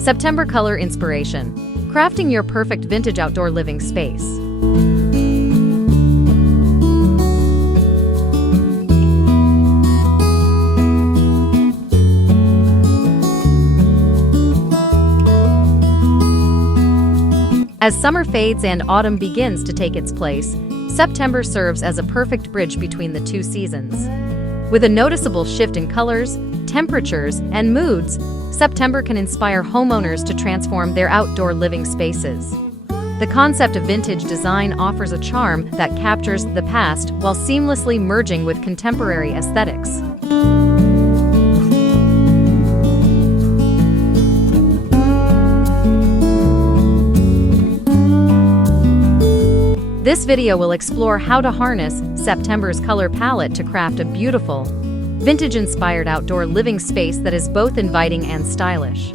September color inspiration. Crafting your perfect vintage outdoor living space. As summer fades and autumn begins to take its place, September serves as a perfect bridge between the two seasons. With a noticeable shift in colors, temperatures, and moods, September can inspire homeowners to transform their outdoor living spaces. The concept of vintage design offers a charm that captures the past while seamlessly merging with contemporary aesthetics. This video will explore how to harness September's color palette to craft a beautiful, vintage-inspired outdoor living space that is both inviting and stylish.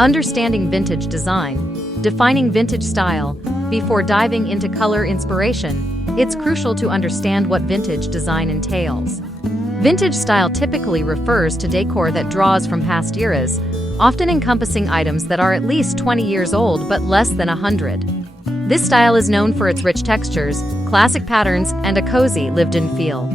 Understanding vintage design, defining vintage style. Before diving into color inspiration, it's crucial to understand what vintage design entails. Vintage style typically refers to decor that draws from past eras, often encompassing items that are at least 20 years old but less than 100. This style is known for its rich textures, classic patterns, and a cozy, lived-in feel.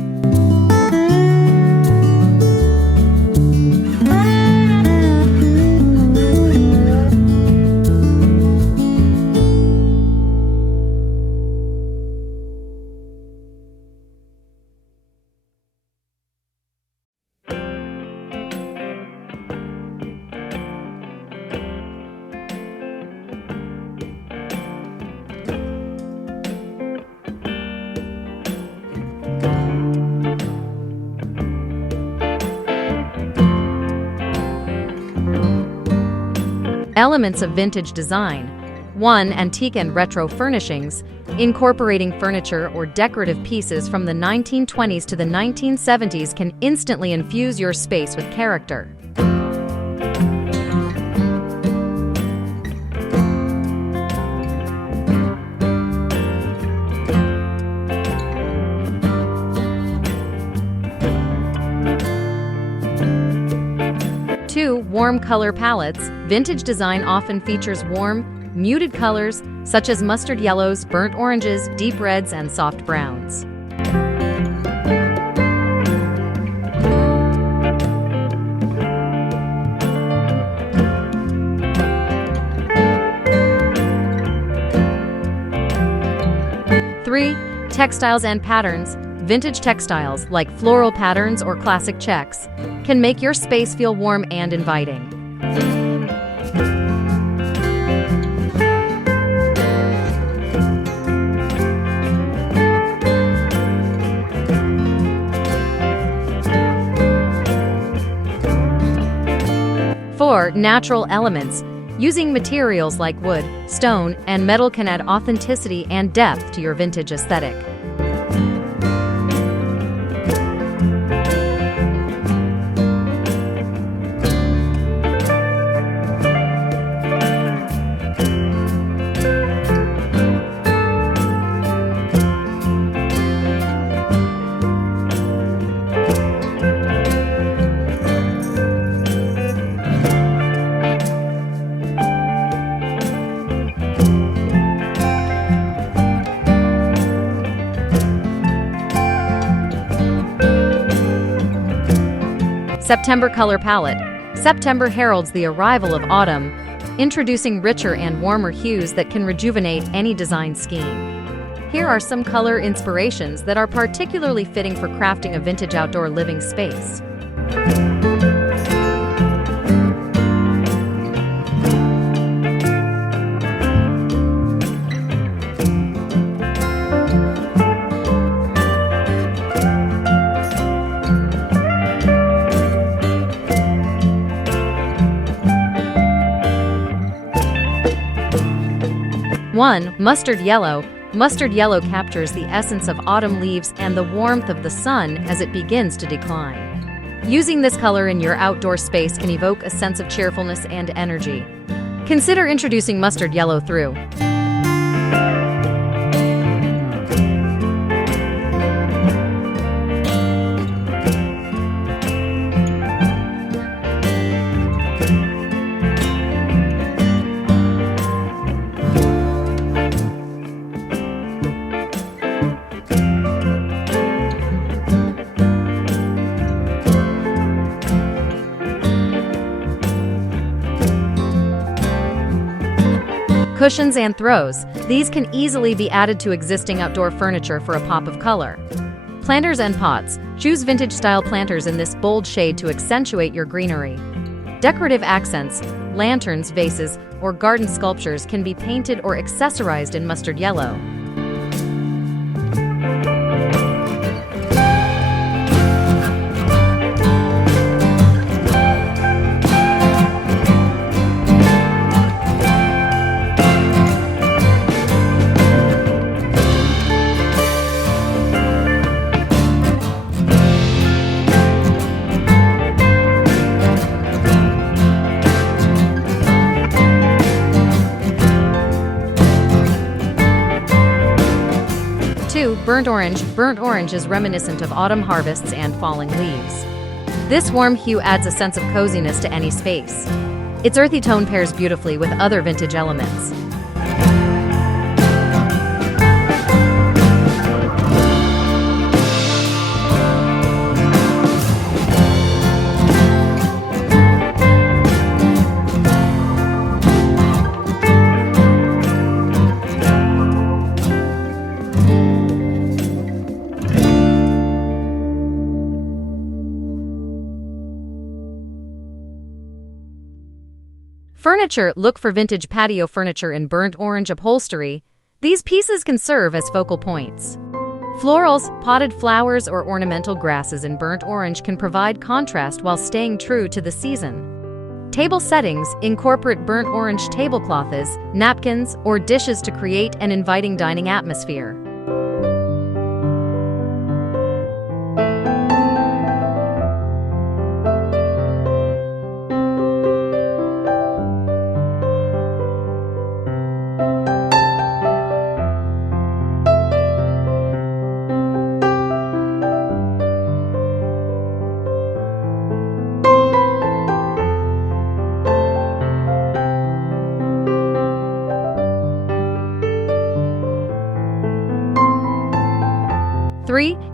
Elements of vintage design. 1. Antique and retro furnishings. Incorporating furniture or decorative pieces from the 1920s to the 1970s can instantly infuse your space with character. Warm color palettes. Vintage design often features warm, muted colors such as mustard yellows, burnt oranges, deep reds, and soft browns. Three, textiles and patterns. Vintage textiles, like floral patterns or classic checks, can make your space feel warm and inviting. Four, natural elements. Using materials like wood, stone, and metal can add authenticity and depth to your vintage aesthetic. September color palette. September heralds the arrival of autumn, introducing richer and warmer hues that can rejuvenate any design scheme. Here are some color inspirations that are particularly fitting for crafting a vintage outdoor living space. 1. Mustard yellow. Mustard yellow captures the essence of autumn leaves and the warmth of the sun as it begins to decline. Using this color in your outdoor space can evoke a sense of cheerfulness and energy. Consider introducing mustard yellow through cushions and throws. These can easily be added to existing outdoor furniture for a pop of color. Planters and pots. Choose vintage-style planters in this bold shade to accentuate your greenery. Decorative accents, lanterns, vases, or garden sculptures can be painted or accessorized in mustard yellow. Burnt orange. Burnt orange is reminiscent of autumn harvests and falling leaves. This warm hue adds a sense of coziness to any space. Its earthy tone pairs beautifully with other vintage elements. Furniture. Look for vintage patio furniture in burnt orange upholstery. These pieces can serve as focal points. Florals, potted flowers, or ornamental grasses in burnt orange can provide contrast while staying true to the season. Table settings. Incorporate burnt orange tablecloths, napkins, or dishes to create an inviting dining atmosphere.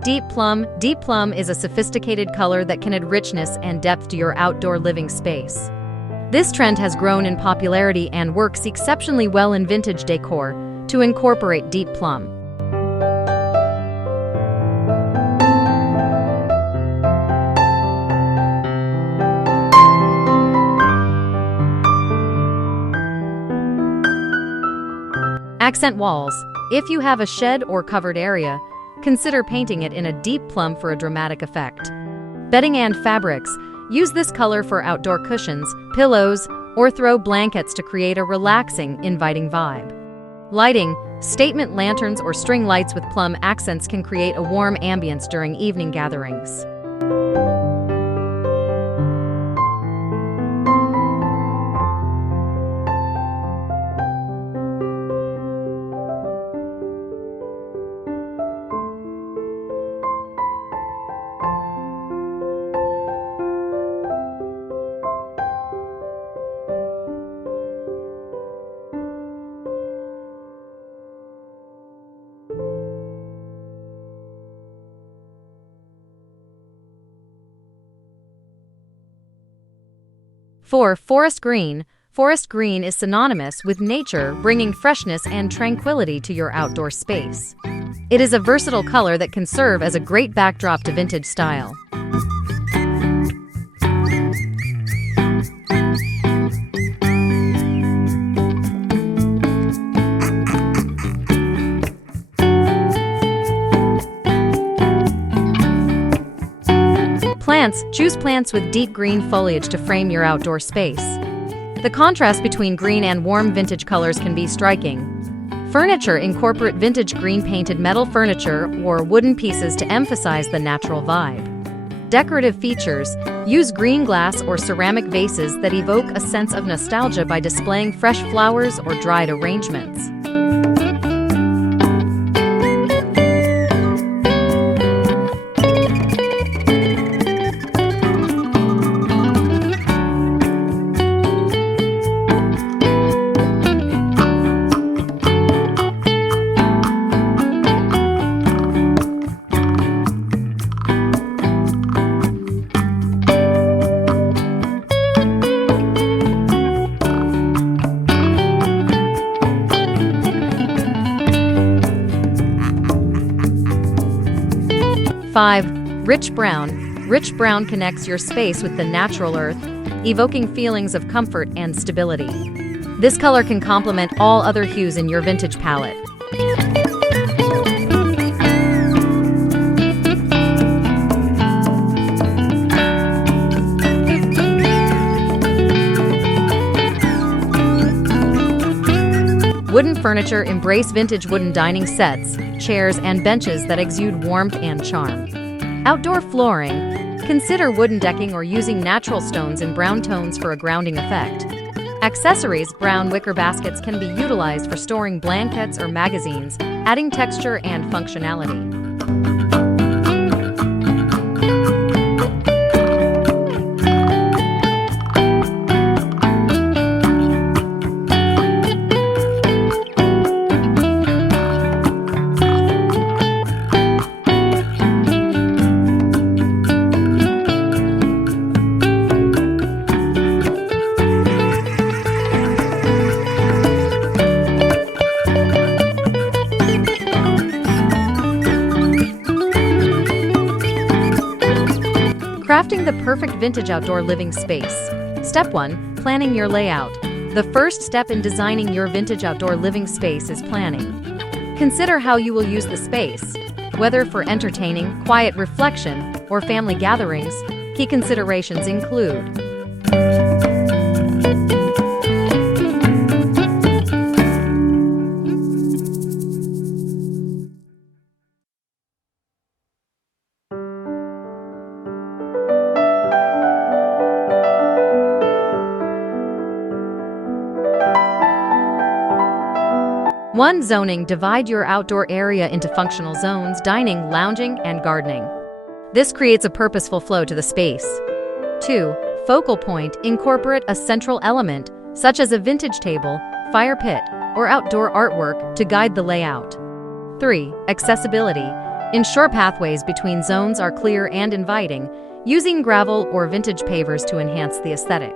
Deep plum. Deep plum is a sophisticated color that can add richness and depth to your outdoor living space. This trend has grown in popularity and works exceptionally well in vintage decor to incorporate deep plum. Accent walls. If you have a shed or covered area, consider painting it in a deep plum for a dramatic effect. Bedding and fabrics. Use this color for outdoor cushions, pillows, or throw blankets to create a relaxing, inviting vibe. Lighting. Statement lanterns or string lights with plum accents can create a warm ambience during evening gatherings. For forest green. Forest green is synonymous with nature, bringing freshness and tranquility to your outdoor space. It is a versatile color that can serve as a great backdrop to vintage style. Plants. Choose plants with deep green foliage to frame your outdoor space. The contrast between green and warm vintage colors can be striking. Furniture: incorporate vintage green painted metal furniture or wooden pieces to emphasize the natural vibe. Decorative features: use green glass or ceramic vases that evoke a sense of nostalgia by displaying fresh flowers or dried arrangements. Five, rich brown. Rich brown connects your space with the natural earth, evoking feelings of comfort and stability. This color can complement all other hues in your vintage palette. Wooden furniture: embrace vintage wooden dining sets, chairs, and benches that exude warmth and charm. Outdoor flooring: consider wooden decking or using natural stones in brown tones for a grounding effect. Accessories: brown wicker baskets can be utilized for storing blankets or magazines, adding texture and functionality. Crafting the perfect vintage outdoor living space. Step 1. Planning your layout. The first step in designing your vintage outdoor living space is planning. Consider how you will use the space, whether for entertaining, quiet reflection, or family gatherings. Key considerations include: One. Zoning. Divide your outdoor area into functional zones: dining, lounging, and gardening. This creates a purposeful flow to the space. 2. Focal point. Incorporate a central element, such as a vintage table, fire pit, or outdoor artwork, to guide the layout. 3. Accessibility. Ensure pathways between zones are clear and inviting, using gravel or vintage pavers to enhance the aesthetic.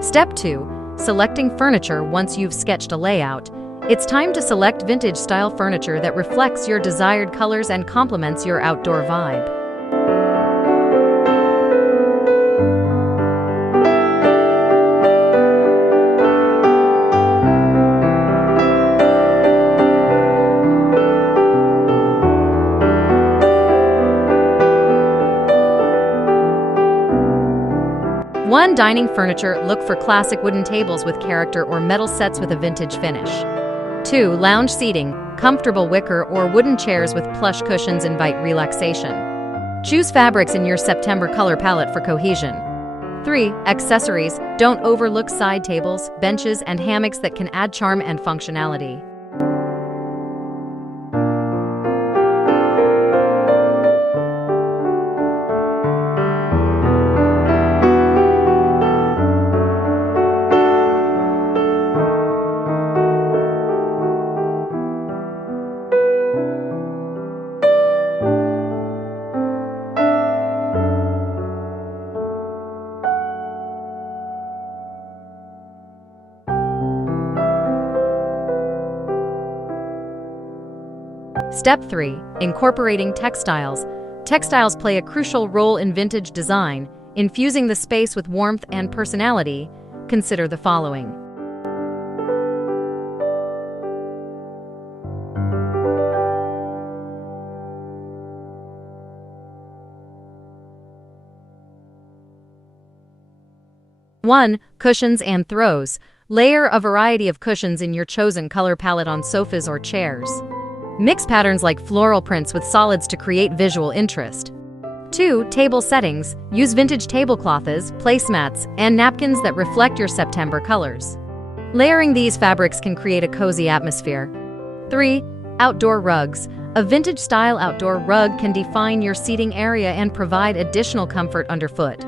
Step 2. Selecting furniture. Once you've sketched a layout, it's time to select vintage-style furniture that reflects your desired colors and complements your outdoor vibe. One. Dining furniture. Look for classic wooden tables with character or metal sets with a vintage finish. 2. Lounge seating. Comfortable wicker or wooden chairs with plush cushions invite relaxation. Choose fabrics in your September color palette for cohesion. 3. Accessories. Don't overlook side tables, benches, and hammocks that can add charm and functionality. Step 3. Incorporating textiles. Textiles play a crucial role in vintage design, infusing the space with warmth and personality. Consider the following. One, cushions and throws. Layer a variety of cushions in your chosen color palette on sofas or chairs. Mix patterns like floral prints with solids to create visual interest. 2. Table settings. Use vintage tablecloths, placemats, and napkins that reflect your September colors. Layering these fabrics can create a cozy atmosphere. 3. Outdoor rugs. A vintage-style outdoor rug can define your seating area and provide additional comfort underfoot.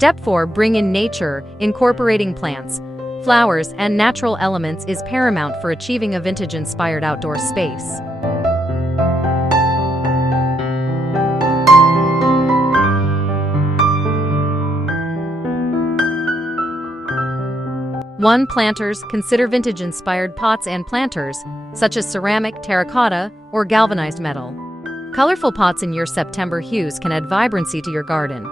Step 4. Bring in nature. Incorporating plants, flowers, and natural elements is paramount for achieving a vintage-inspired outdoor space. One. Planters. Consider vintage-inspired pots and planters, such as ceramic, terracotta, or galvanized metal. Colorful pots in your September hues can add vibrancy to your garden.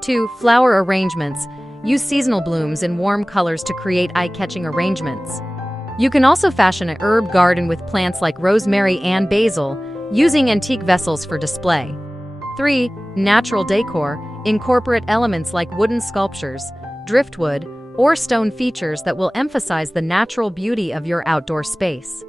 2. Flower arrangements. Use seasonal blooms in warm colors to create eye-catching arrangements. You can also fashion a herb garden with plants like rosemary and basil, using antique vessels for display. 3. Natural decor. Incorporate elements like wooden sculptures, driftwood, or stone features that will emphasize the natural beauty of your outdoor space.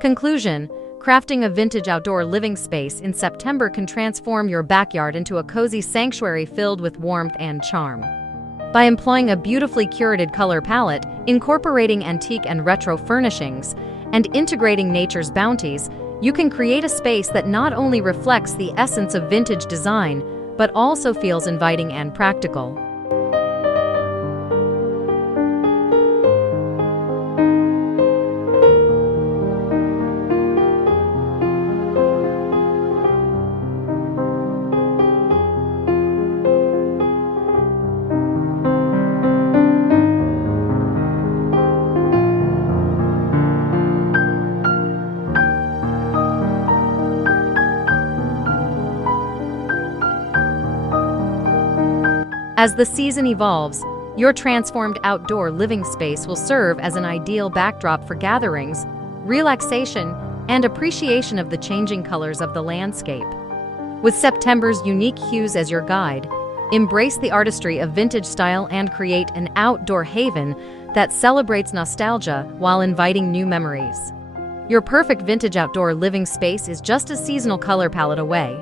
Conclusion. Crafting a vintage outdoor living space in September can transform your backyard into a cozy sanctuary filled with warmth and charm. By employing a beautifully curated color palette, incorporating antique and retro furnishings, and integrating nature's bounties, you can create a space that not only reflects the essence of vintage design, but also feels inviting and practical. As the season evolves, your transformed outdoor living space will serve as an ideal backdrop for gatherings, relaxation, and appreciation of the changing colors of the landscape. With September's unique hues as your guide, embrace the artistry of vintage style and create an outdoor haven that celebrates nostalgia while inviting new memories. Your perfect vintage outdoor living space is just a seasonal color palette away.